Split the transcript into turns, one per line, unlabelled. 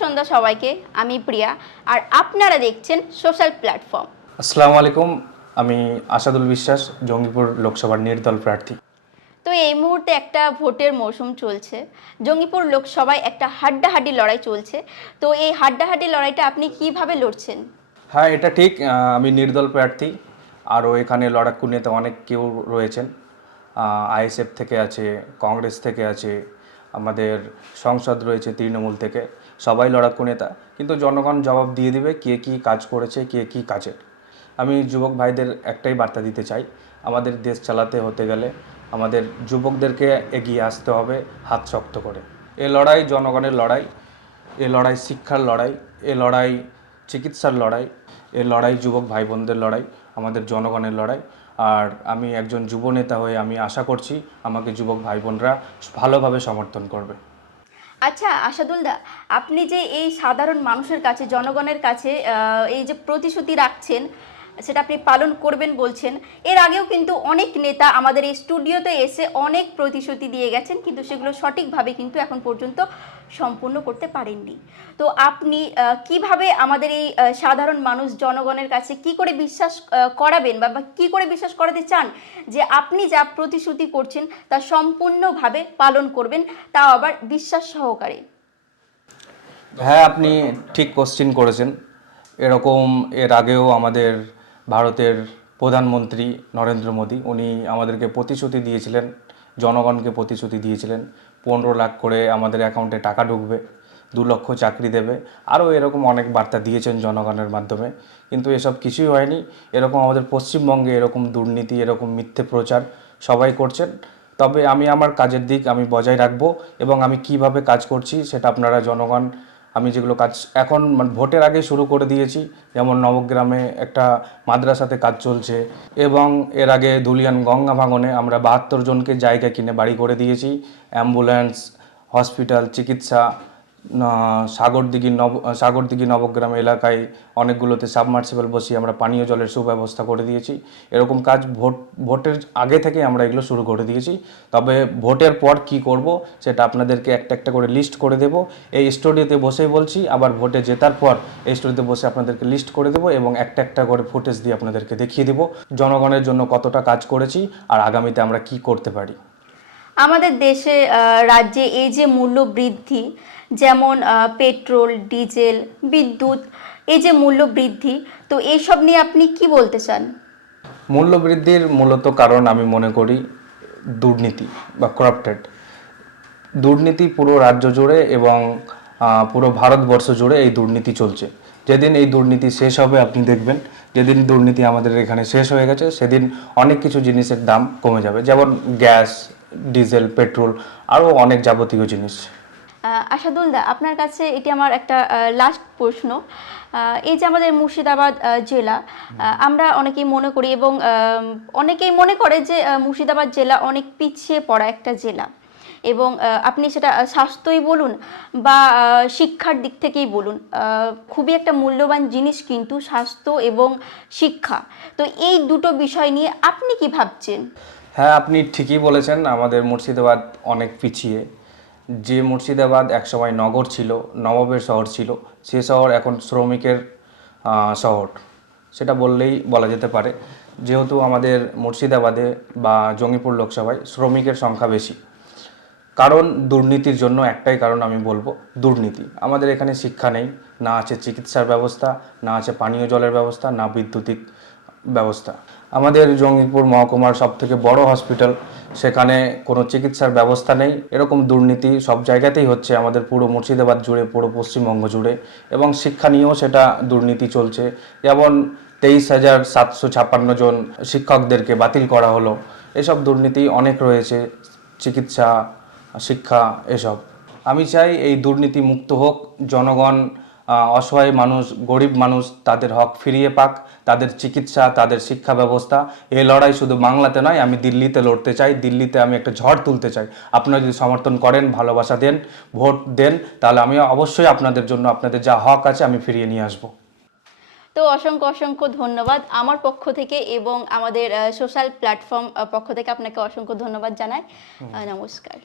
সন্ধ্যা সবাইকে। আমি প্রিয়া আর আপনারা দেখছেন সোশ্যাল প্ল্যাটফর্ম।
আসসালামু আলাইকুম আমি আসাদুল বিশ্বাস জঙ্গিপুর লোকসভার নির্দল প্রার্থী।
তো এই মুহূর্তে একটা ভোটের মৌসুম চলছে। জঙ্গিপুর লোকসভায় একটা হাড্ডাহাড্ডি লড়াই চলছে। তো এই হাড্ডাহাড্ডি লড়াইটা আপনি কীভাবে লড়ছেন?
হ্যাঁ এটা ঠিক আমি নির্দল প্রার্থী। আরও এখানে লড়াকু নেতা অনেক কেউ রয়েছেন। আইএসএফ থেকে আছে কংগ্রেস থেকে আছে আমাদের সংসদ রয়েছে তৃণমূল থেকে। সবাই লড়াকু নেতা, কিন্তু জনগণ জবাব দিয়ে দিবে কে কী কাজ করেছে, কে কী কাজের আমি যুবক ভাইদের একটাই বার্তা দিতে চাই, আমাদের দেশ চালাতে হতে গেলে আমাদের যুবকদেরকে এগিয়ে আসতে হবে, হাত শক্ত করে। এ লড়াই জনগণের লড়াই, এ লড়াই শিক্ষার লড়াই, এ লড়াই চিকিৎসার লড়াই, এ লড়াই যুবক ভাই বোনদের লড়াই, আমাদের জনগণের লড়াই। আর আমি একজন যুব নেতা হয়ে আমি আশা করছি আমাকে যুবক ভাই বোনরা ভালোভাবে সমর্থন করবে।
আচ্ছা আসাদুল দা আপনি যে এই সাধারণ মানুষের কাছে, জনগণের কাছে এই যে প্রতিশ্রুতি রাখছেন, সেটা আপনি পালন করবেন বলছেন, এর আগেও কিন্তু অনেক নেতা আমাদের এই স্টুডিওতে এসে অনেক প্রতিশ্রুতি দিয়ে গেছেন, কিন্তু সেগুলো সঠিকভাবে কিন্তু এখন পর্যন্ত সম্পূর্ণ করতে পারেননি। তো আপনি কীভাবে আমাদের এই সাধারণ মানুষ জনগণের কাছে কি করে বিশ্বাস করাবেন বা কি করে বিশ্বাস করাতে চান যে আপনি যা প্রতিশ্রুতি করছেন তা সম্পূর্ণভাবে পালন করবেন তাও আবার বিশ্বাস সহকারে?
হ্যাঁ আপনি ঠিক কোশ্চিন করেছেন। এরকম এর আগেও আমাদের ভারতের প্রধানমন্ত্রী নরেন্দ্র মোদী, উনি আমাদেরকে প্রতিশ্রুতি দিয়েছিলেন, জনগণকে প্রতিশ্রুতি দিয়েছিলেন। পনেরো লাখ করে আমাদের অ্যাকাউন্টে টাকা ঢুকবে, দু লক্ষ চাকরি দেবে, আরও এরকম অনেক বার্তা দিয়েছেন জনগণের মাধ্যমে। কিন্তু এসব কিছুই হয়নি। এরকম আমাদের পশ্চিমবঙ্গে এরকম দুর্নীতি, এরকম মিথ্যে প্রচার সবাই করছেন। তবে আমি আমার কাজের দিক আমি বজায় রাখব এবং আমি কীভাবে কাজ করছি সেটা আপনারা জনগণ আমি যেগুলো কাজ এখন মানে ভোটের আগে শুরু করে দিয়েছি, যেমন নবগ্রামে একটা মাদ্রাসাতে কাজ চলছে এবং এর আগে দুলিয়ান গঙ্গা ভাঙনে আমরা বাহাত্তর জনকে জায়গা কিনে বাড়ি করে দিয়েছি, অ্যাম্বুলেন্স, হসপিটাল, চিকিৎসা সাগরদিঘি নব সাগরদিঘি নবগ্রাম এলাকায় অনেকগুলোতে সাবমার্সিবল বসিয়ে আমরা পানীয় জলের সুব্যবস্থা করে দিয়েছি। এরকম কাজ ভোট, ভোটের আগে থেকে আমরা এগুলো শুরু করে দিয়েছি। তবে ভোটের পর কি করব সেটা আপনাদেরকে একটা একটা করে লিস্ট করে দেব। এই স্টুডিওতে বসেই বলছি, আবার ভোটে জেতার পর এই স্টুডিওতে বসে আপনাদেরকে লিস্ট করে দেবো এবং একটা একটা করে ফুটেজ দিয়ে আপনাদেরকে দেখিয়ে দেবো জনগণের জন্য কতটা কাজ করেছি আর আগামীতে আমরা কি করতে পারি।
আমাদের দেশে রাজ্যে এই যে মূল্য বৃদ্ধি যেমন পেট্রোল, ডিজেল, বিদ্যুৎ, এই যে মূল্য বৃদ্ধি, তো এইসব নিয়ে আপনি কি বলতে চান?
মূল্য বৃদ্ধির মূলত কারণ আমি মনে করি দুর্নীতি বা করাপ্টেড দুর্নীতি পুরো রাজ্য জুড়ে এবং পুরো ভারতবর্ষ জুড়ে এই দুর্নীতি চলছে। যেদিন এই দুর্নীতি শেষ হবে, আপনি দেখবেন, যেদিন দুর্নীতি আমাদের এখানে শেষ হয়ে গেছে, সেদিন অনেক কিছু জিনিসের দাম কমে যাবে। যেমন গ্যাস, ডিজেল, পেট্রোল, আরও অনেক যাবতীয় জিনিস।
আহ, আসাদুল দা আপনার কাছে এটি আমার একটা লাস্ট প্রশ্ন। এই যে আমাদের মুর্শিদাবাদ জেলা আমরা অনেকেই মনে করি এবং অনেকেই মনে করে যে মুর্শিদাবাদ জেলা অনেক পিছিয়ে পড়া একটা জেলা। এবং আপনি সেটা স্বাস্থ্যই বলুন বা শিক্ষার দিক থেকেই বলুন খুবই একটা মূল্যবান জিনিস কিন্তু স্বাস্থ্য এবং শিক্ষা। তো এই দুটো বিষয় নিয়ে আপনি কি ভাবছেন?
হ্যাঁ আপনি ঠিকই বলেছেন আমাদের মুর্শিদাবাদ অনেক পিছিয়ে। যে মুর্শিদাবাদ একসময় নগর ছিল, নবাবের শহর ছিল, সে শহর এখন শ্রমিকের শহর। সেটা বললেই বলা যেতে পারে। যেহেতু আমাদের মুর্শিদাবাদে বা জঙ্গিপুর লোকসভায় শ্রমিকের সংখ্যা বেশি, কারণ দুর্নীতির জন্য একটাই কারণ আমি বলব, দুর্নীতি। আমাদের এখানে শিক্ষা নেই, না আছে চিকিৎসার ব্যবস্থা, না আছে পানীয় জলের ব্যবস্থা, না বৈদ্যুতিক ব্যবস্থা। আমাদের জঙ্গিপুর মহকুমার সব থেকে বড় হসপিটাল সেখানে কোনো চিকিৎসার ব্যবস্থা নেই। এরকম দুর্নীতি সব জায়গাতেই হচ্ছে। আমাদের পুরো মুর্শিদাবাদ জুড়ে, পুরো পশ্চিমবঙ্গ জুড়ে। এবং শিক্ষা নিয়েও সেটা দুর্নীতি চলছে। যেমন তেইশ হাজার সাতশো ছাপ্পান্ন জন শিক্ষকদেরকে বাতিল করা হলো। এসব দুর্নীতি অনেক রয়েছে। চিকিৎসা, শিক্ষা, এসব। আমি চাই এই দুর্নীতি মুক্ত হোক। জনগণ অসহায় মানুষ গরিব মানুষ তাদের হক ফিরিয়ে পাক তাদের চিকিৎসা তাদের শিক্ষা ব্যবস্থা। এই লড়াই শুধু বাংলাতে নয় আমি দিল্লিতে লড়তে চাই দিল্লিতে আমি একটা ঝড় তুলতে চাই। আপনারা যদি সমর্থন করেন ভালোবাসা দেন ভোট দেন তাহলে আমি অবশ্যই আপনাদের জন্য আপনাদের যা হক আছে আমি ফিরিয়ে নিয়ে আসব।
তো অসংখ্য অসংখ্য ধন্যবাদ আমার পক্ষ থেকে এবং আমাদের সোশ্যাল প্ল্যাটফর্ম পক্ষ থেকে আপনাকে অসংখ্য ধন্যবাদ জানাই। নমস্কার।